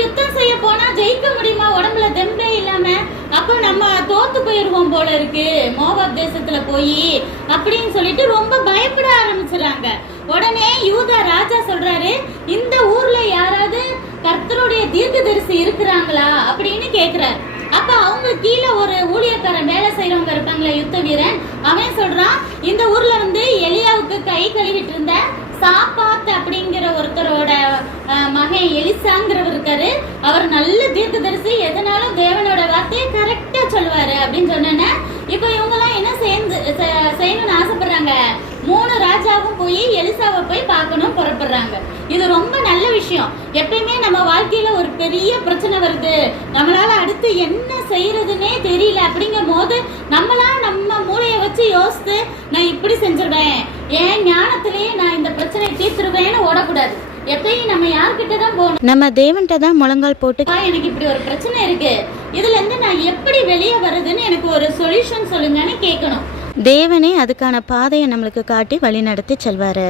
யுத்தம் செய்ய போனா ஜெயிக்க முடியுமா? உடம்புல தெம்பே இல்லாம அப்ப நம்ம தோத்து போயிருவோம் போல இருக்கு மோவாப் தேசத்துல போய் அப்படின்னு சொல்லிட்டு ரொம்ப பயப்பட ஆரம்பிச்சுறாங்க. உடனே யூதா ராஜா சொல்றாரு, இந்த ஊர்ல யாராவது கர்த்தருடைய தீர்க்கதரிசி இருக்கிறாங்களா அப்படின்னு கேக்குறாரு. அப்ப அவங்க கீழே ஒரு ஊழியக்காரன் வேலை செய்யறவங்க இருப்பாங்களா, யுத்த வீரன், அவன் சொல்றான், இந்த ஊர்ல எலியாவுக்கு கை கழுவிட்டு இருந்த சாப்பாத் அப்படிங்கிற ஒருத்தரோட மகன் எலிசாங்கிறவர் இருக்காரு, அவர் நல்ல தீர்க்கதரிசி, எதனாலும் தேவனோட வார்த்தையை கரெக்டா சொல்லுவாரு அப்படின்னு சொன்ன. இப்ப இவங்க எல்லாம் என்ன செய்யணும்னு ஆசைப்படுறாங்க, 3 ராஜாவும் போய் எலிசாவை போய் பார்க்கணும் புறப்படுறாங்க. இது ரொம்ப நல்ல விஷயம். எப்பயுமே நம்ம வாழ்க்கையில ஒரு பெரிய பிரச்சனை வருது, நம்மளால அடுத்து என்ன செய்யறதுன்னே தெரியல அப்படிங்கும் போது நம்மளா நம்ம மூளையை வச்சு யோசித்து நான் இப்படி செஞ்சிருவேன், என் ஞானத்திலேயே நான் இந்த பிரச்சனையை தீர்த்துருவேன்னு ஓடக்கூடாது. எப்பயும் நம்ம யார்கிட்ட தான் போகணும், நம்ம தேவன்கிட்ட தான் முழங்கால் போட்டு, எனக்கு இப்படி ஒரு பிரச்சனை இருக்கு, இதுல இருந்து நான் எப்படி வெளியே வருதுன்னு எனக்கு ஒரு சொல்யூஷன் சொல்லுங்கன்னு கேட்கணும். தேவனே அதுக்கான பாதையை நம்மளுக்கு காட்டி வழி நடத்தி செல்வாரு.